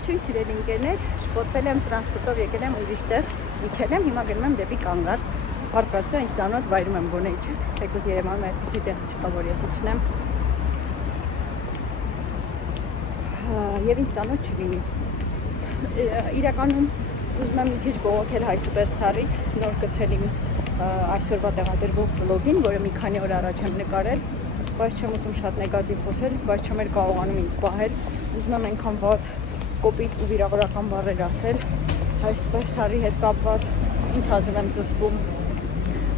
Ողջույն սիրելի ընկերներ, շփոթվել եմ տրանսպորտով եկել եմ ուրիշ տեղ, իջել եմ, հիմա գնում եմ դեպի Կանգար։ Պարկածը ինձ ծանոթ վայրում եմ գոնե իջել, թեկուզ Երևանում այդպիսի տեղ չկա, որ ես իջնեմ։ Եվ ինձ ծանոթ չլինի։ Իրականում ուզում եմ մի քիչ բողոքել Հայ Սուպերստարից, նոր գցել իմ այսօրվա տեղադրվող վլոգին, որը մի քանի օր առաջ եմ նկարել, բայց չեմ ուզում շատ նեգատիվ խոսել, բայց չեմ էլ կարողանում ինձ պահել։ Ուզում եմ այնքան վատ կոպիտ ու վիրավորական բառեր ասել Հայ Սուպերստարի հետ կապված, ինձ հազիվ եմ զսպում,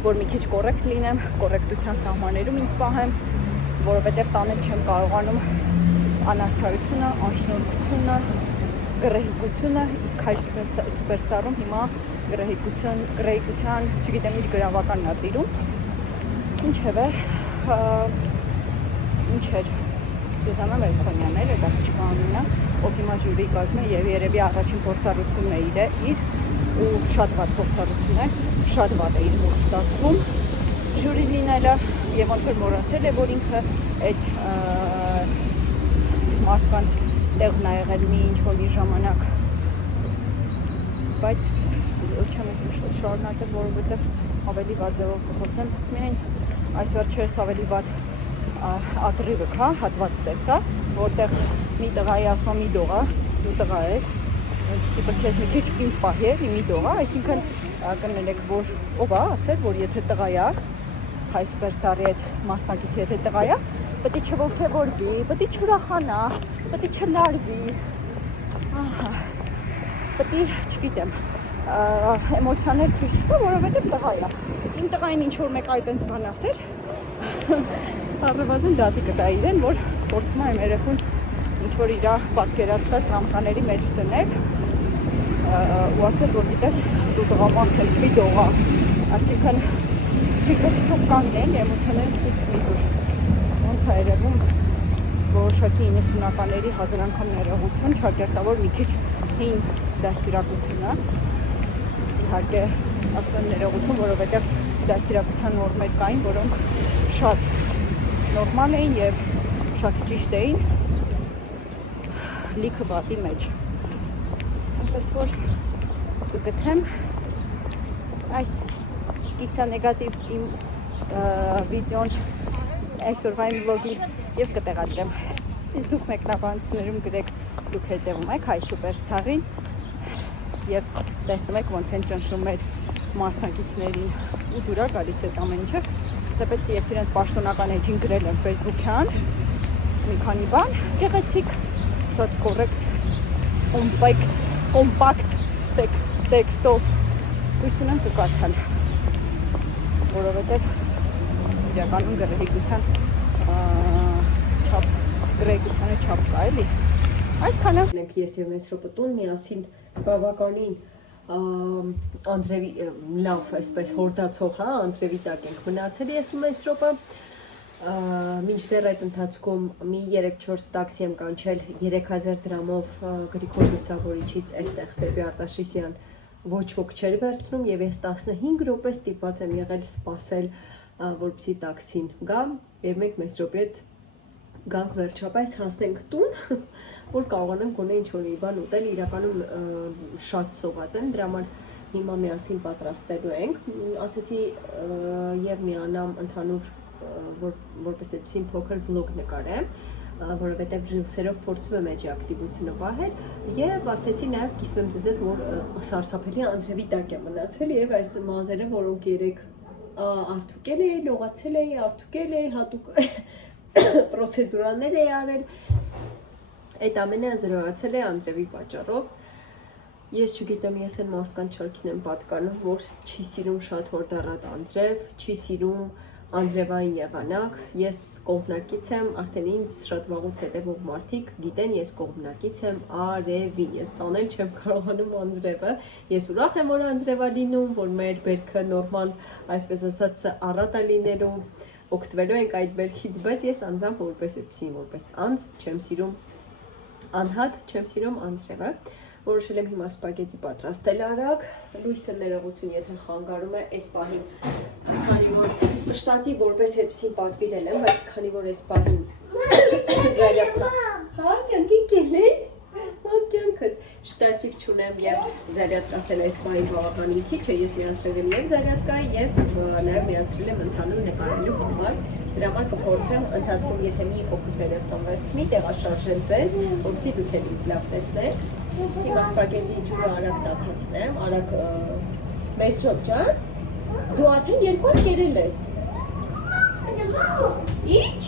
որ մի քիչ կոռեկտ լինեմ, կոռեկտության սահմաններում ինձ պահեմ, որովհետև տանել չեմ կարողանում անարդարությունը, անշնորհքությունը, գռեհիկությունը, իսկ Հայ Սուպերստարում հիմա գռեհիկության, չգիտեմ ինչ գրավականն է տիրում, ինչևէ, ինչ էր Սուզանա Մելքոնյանն էր, այդ աղջիկա անունը, ով հիմա ժյուրիի կազմում է եւ երևի առաջին փորձառությունն է իր ու շատ վատ փորձառություն է, շատ վատ է իր մոտ ստացվում ժյուրի լինելը եւ ոնց որ մոռացել է, որ ինքը այդ մարդկանց տեղն է եղել մի ինչ-որ մի ժամանակ, բայց չեմ ուզում շարունակել, որովհետեւ ավելի վատ ձևով կխոսեմ, միայն այս վերջերս ավելի վատ ատրիվը կա, հատված տեսա, որտեղ մի տղայի ասում մի դողա, դու տղա ես, տիպը քեզ մի քիչ պինդ պահի է, մի դողա, այսինքն կներեք, որ ով է ասել, որ եթե տղա է, Հայ Սուպերստարի այդ մասնակիցի եթե տղա է, պետք է չողքեվորվի, պետք է չուրախանա, պետք է չլարվի, պետք է, չգիտեմ, էմոցիաներ ցույց չտա, որովհետև տղա է։ Իմ տղային ինչ-որ մեկ այդպես բան ասել, առնվազն դատի կտա իրեն, որ փորձում է իմ երեխուն ինչ-որ իր պատկերացրած ռամկաների մեջ դնել ու ասել, որ գիտես, դու տղամարդ ես, մի դողա, այսինքն սիրտը թող կանգնեն, էմոցիաները ցույց մի տուր։ Ոնց է երևում որոշակի 90-ականների հազար անգամ ներողություն, ճակերտավոր մի քիչ հին դաստիարակությունը, իհարկե ասում եմ ներողություն, որովհետև դաստիարակության նորմեր կային, որոնք շատ նորմալ էին և շատ ճիշտ էին լիքը վատի մեջ։ Այնպես որ կգցեմ այս կիսանեգատիվ իմ վիդեոն այսօրվա իմ վլոգին և կտեղադրեմ։ Իսկ դուք մեկնաբանություններում գրեք դուք հետևում եք Հայ Սուպերստարին և տեսնում եք ոնց են ճնշում մեր մասնակիցներին ու դուրա գալիս այդ ամեն ինչը։ Թե պետք է ես իրենց պաշտոնական էջին գրել եմ Facebook-յան մի քանի բան, գեղեցիկ, շատ կոռեկտ, կոմպակտ տեքստով հույս ունեմ կկարդալ, որովհետև իրականում գրեհիկությանը չափ կա, էլի։ Այսքանը ես և Մեսրոպտուն միասին բավականին անձրևի լավ այսպես հորդացող, անձրևի տակ ենք մնացել ես ու Մեսրոպը, մինչդեռ այդ ընթացքում մի 3-4 տաքսի եմ կանչել 3000 դրամով Գրիգոր Լուսավորիչից այստեղ դեպի Արտաշիսյան ոչ ոք չէր վերցնում և ես 15 րոպե ստիպված եմ եղել սպասել, որպեսզի տաքսին գա և մենք Մեսրոպի հետ գանք վերջապես հասնենք տուն, որ կարողանանք գոնե ինչ-որ մի բան ուտել, իրականում շատ սոված եմ, դրա համար հիմա միասին պատրաստելու ենք, ասեցի և միանամ ընդհանուր, որպես այդպիսին փոքր վլոգ նկարեմ, որովհետև ռիլսերով փորձում եմ էջի ակտիվությունը պահել և ասեցի նաև կիսում եմ ձեզ հետ, որ սարսափելի անձրևի տակ եմ մնացել և այս մազերը, որոնք երեք արդուկել էի, լողացել էի, արդուկել էի, հատուկ պրոցեդուրաներ էի արել, այդ ամենը զրոյացել է անձրևի պատճառով, ես չգիտեմ, ես են մարդկանց չարքին եմ պատկանում, որ չի սիրում շատ հորդառատ անձրև, չի սիրում անձրևային եղանակ, ես կողմնակից եմ, արդեն ինձ շատ վաղուց հետևող մարդիկ գիտեն, ես կողմնակից եմ արևին, ես տանել չեմ կարողանում անձրևը, ես ուրախ եմ, որ անձրև է լինում, որ մեր բերքը նորմալ, այսպես ասած, առատ է լինելու, օգտվելու ենք այդ բերքից, բայց ես անձամբ որպես այդպիսին, որպես անձ չեմ սիրում անհատ, չեմ սիրում անձրևը, որոշել եմ հիմա սպագետի պատրաստել արագ, լույսը ներողություն, եթե խանգարում է այս պահին, քանի որ պշտացի որպես այդպիսին պատվիրել եմ, բայց քանի որ այս պահին զայրապ հա, կյանքի կելես, հա, կյանքս կարծիք չունեմ եւ զարյատկաս էլ այս բանի բավականին քիչ է, ես միացրել եմ եւ զարյատկա եւ նաեւ միացրել եմ ընդհանուր նկարելու համար։ Դրա համար կփորձեմ ընթացքում եթե մի փոքր սելեկտոն վերցնի, տեղաշարժեմ ձեզ, որպեսզի դուք էլ ինձ լավ տեսնեք։ Հիմա սպագետի ջուրը արագ տաքացնեմ, արագ Մեսրոպ ջան, դու արդեն երկու հատ կերել ես։ Ինչ?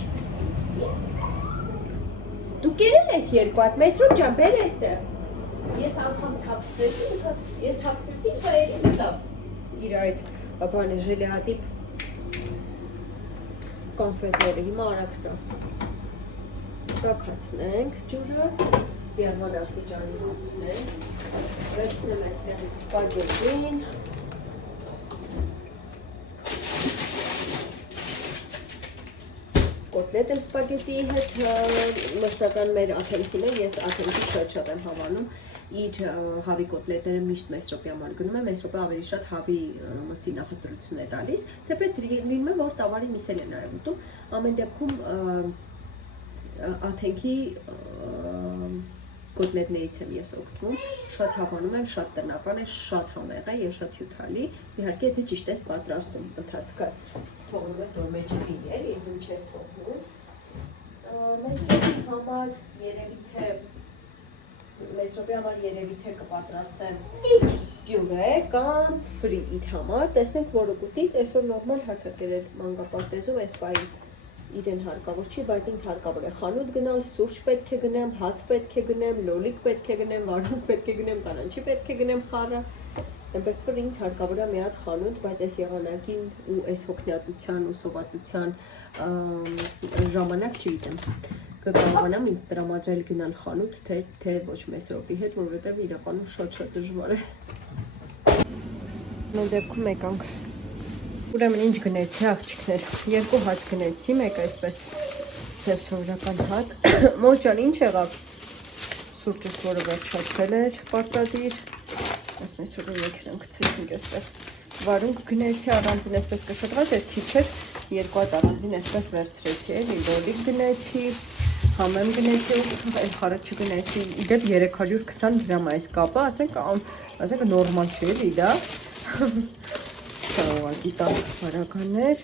Դու կերել ես երկու հատ, Մեսրոպ ջան, բեր էստեղ։ Ես անգամ թաքցրեցի, ես թաքցրեցի, բայց մտավ իր այդ բանը ժելեատիպ կոնֆետները, հիմա արագ սա տաքացնենք ջուրը, բիարման աստիճանի հասցնենք, վերցնեմ այստեղից սպագետին, կոտլետ եմ սպագետի հետ, մշտական մեր աթենքին է, ես աթենքի շատ եմ հավանում, իր հավի կոտլետները միշտ Մեսրոպի համար գնում եմ, Մեսրոպը ավելի շատ հավի մսի նախընտրություն է տալիս, թեպետ լինում է, որ տավարի միսել է նաև ուտում, ամեն դեպքում աթենքի կոտլետներից եմ ես օգտվում, շատ հավանում եմ, շատ տնական է, շատ համեղ է և շատ հյութալի, իհարկե եթե ճիշտ ես պատրաստում, ընթացքը թողնում ես, որ մեջ լինի էլ, ինչ չես թողնում, Մեսրոպի համար երևի թե կպատրաստեմ պյուրե կամ ֆրիտ համար, տեսնենք որը կուտի, այսօր նորմալ հացակերել մանգապարտեզում այս պայի իրեն հարկավոր չի, բայց ինձ հարկավոր է խանութ գնալ, սուրճ պետք է գնեմ, հաց պետք է գնեմ, լոլիկ պետք է գնեմ, վարունգ պետք է գնեմ, կանանչի պետք է գնեմ խառը, այնպես որ ինձ հարկավոր է մի հատ խանութ, բայց այս եղանակին ու այս հոգնածության ու սովածության ժամանակ չգիտեմ, կկարողանամ ինձ տրամադրել գնալ խանութ, թե ոչ Մեսրոպի հետ, որովհետև իրականում շատ դժվար է։ Մենք դեպքում եկանք։ Ուրեմն ինչ գնեցի աղջիկներ, երկու հաց գնեցի, մեկ այսպես սև սովորական հաց, մոզ ջան ինչ եղավ, սուրճս որը վերջացել էր պարտադիր, այս մեսուրը եկրան կցեցինք այսպես, վարունգ գնեցի առանձին այսպես կշտված էր, քիչ էր, երկու հատ առանձին այսպես վերցրեցի էլի, լոլիկ գնեցի, համեմ գնեցի, այլ խարը չգնեցի, իդեպ 320 դրամ այս կապը, ասենք նորմալ չի էլի դա, Շավակի տանք վարականներ,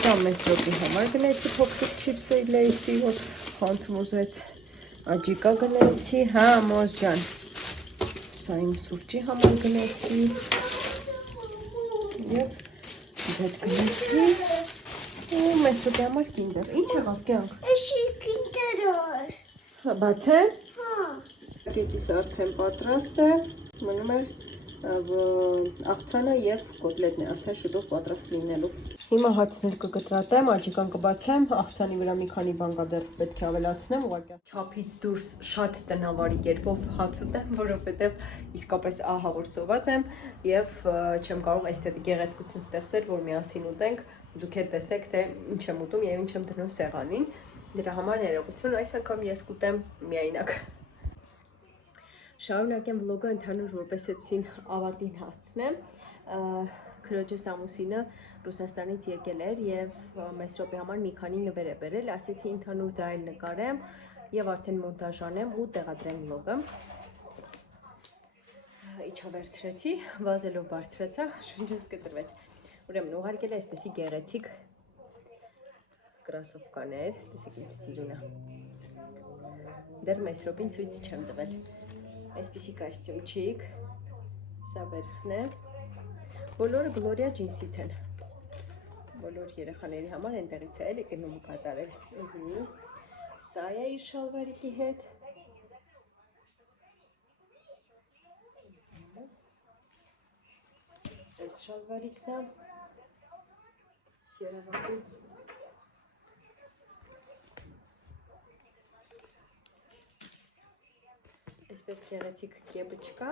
սա Մեսրոպի համար գնեցի փոքրիկ չիպսը լեյսի, որ խանթմուզեց, աջիկա գնեցի, հա մոզ ջան, սա իմ սուրճի համար գնեցի, և ձետ գնեցի, ու Մեսրոպի համար կինդեր, ինչ եղավ կյանք? Էշի կինդերար, բացեմ? Կեցիս արդեն պատրաստ է, մնում է աղցանը և կոտլետն է արդեն շուտով պատրաստ լինելու։ Հիմա հացներ կգտրատեմ, աջիկան կբացեմ, աղցանի վրա մի քանի բան կա դեռ պետք է ավելացնեմ, ուղղակի չափից դուրս շատ տնավարի կերպով հաց ուտեմ, որովհետև իսկապես ահա որ սոված եմ և չեմ կարող էսթետիկ գեղեցկություն ստեղծել, որ միասին ուտենք, դուք էլ տեսեք, թե ինչ եմ ուտում և ինչ եմ դնում սեղանին, դրա համար ներողություն, այս անգամ ես կուտեմ միայնակ։ Շարունակեմ վլոգը ընդհանուր որպես էպսին ավարտին հասցնեմ, քրոջս ամուսինը Ռուսաստանից եկել էր և Մեսրոպի համար մի քանի նվեր է բերել, ասեցի ընդհանուր դա էլ նկարեմ և արդեն մոնտաժ անեմ ու տեղադրեմ վլոգը։ Իջա վերցրեցի, վազելով բարձրացա, շունչս կտրվեց։ Ուրեմն ուղարկել է այսպեսի գեղեցիկ կրասովկաներ, տեսեք ինչ սիրուն է։ Դեռ Մեսրոպին ցույց չեմ տվել։ Այսպիսի կոստյումչիկ, սա վերքն է, բոլորը Գլորիա ջինսից են, բոլոր երեխաների համար ենտեղից է էլի գնում կատարել, սա է իր շալվարիկի հետ, այս շալվարիկն է, սերավակում, այսպես գեղեցիկ կեպը չկա,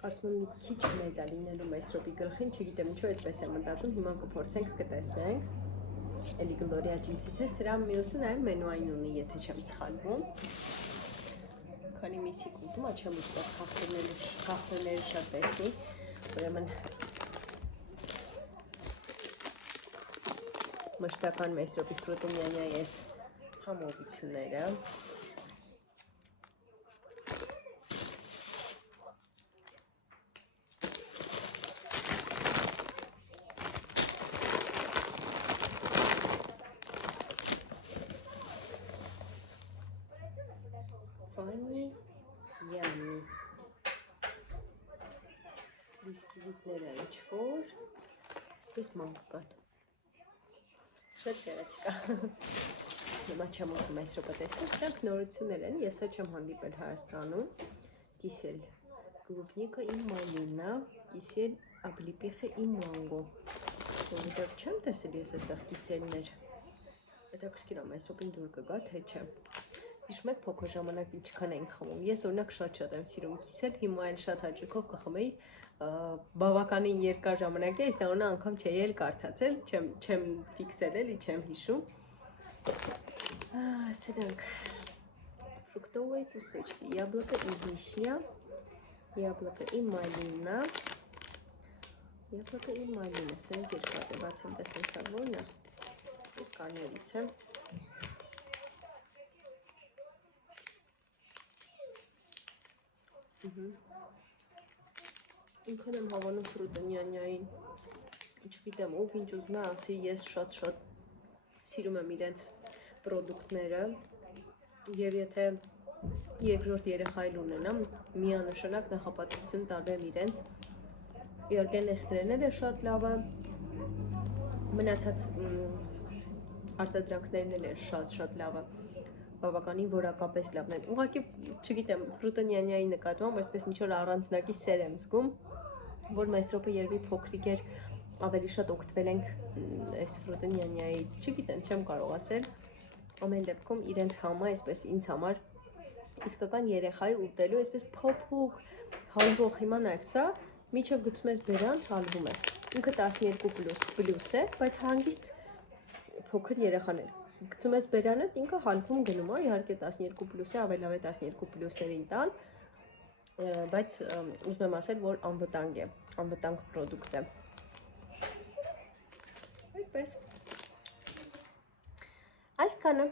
կարծում եմ մի քիչ մեծ է լինելու Մեսրոպի գլխին, չգիտեմ ինչու այդպես եմ մտածում, հիմա կփորձենք կտեսնենք, էլի Գլորիա ջինսից է, սրա մյուսը նաև մենուային ունի, եթե չեմ սխալվում, քանի միսի կուտում, չեմ ուտված քաղցրները շատ տեսնի, ուրեմն մշտական Մեսրոպի ֆրուտումյանյա ես համովությունները, բիսկվիտները ինչ-որ, այսպես մանկան։ Շատ գեղեցիկ է։ Հիմա չեմ ուզում այս րոպե տեսնել, սրանք նորություններ են, ես հա չեմ հանդիպել Հայաստանում։ Կիսել կլուբնիկը իմ մալինա, կիսել աբլիպիխը իմ մանգո։ Որովհետև չեմ տեսել ես այստեղ կիսելներ։ Հետաքրքիր է, այս րոպին դուր կգա, թե չէ։ Հիշում եք փոքր ժամանակ ինչքան ենք խմում։ Ես օրինակ շատ եմ սիրում կիսել, հիմա էլ շատ հաճույքով կխմեի, բավականին երկար ժամանակ է, այս անունը անգամ չէի էլ կարդացել, չեմ ֆիքսել էլի, չեմ հիշում։ Սրանք фруктовые кусочки, яблоко и вишня, яблоко и малина, սրանք երկու է, բացեմ տեսնեմ սա որն է, կաներից է։ Ինքն եմ հավանում ֆրուտոնյանյային, չգիտեմ ով ինչ ուզում է ասի, ես շատ սիրում եմ իրենց պրոդուկտները և եթե երկրորդ երեխայել ունենամ, միանշանակ նախապատվություն տալու եմ իրենց, իհարկե Նեստլեն էլ է շատ լավը, մնացած արտադրանքներն էլ է շատ լավը, բավականին որակապես լավն են, ուղղակի չգիտեմ ֆրուտոնյանյայի նկատմամբ այսպես ինչ-որ առանձնակի սեր եմ զգում, որ այս րոպե երևի փոքրիկ էր ավելի շատ օգտվել ենք այս ֆրուտոնյանյայից, չգիտեմ, չեմ կարող ասել, ամեն դեպքում իրենց համը այսպես ինձ համար իսկական երեխայի ուտելու այսպես փոփուկ հալվող, հիմա նայեք սա, միջև գցում ես բերան, հալվում է, ինքը 12+ է, բայց հանգիստ փոքր երեխաներ, գցում ես բերանդ, ինքը հալվում գնում է, իհարկե 12+ է, ավելի լավ է 12+-ներին տան, բայց ուզում եմ ասել, որ անվտանգ է, անվտանգ պրոդուկտ է։ Այդպես։ Այսքանը։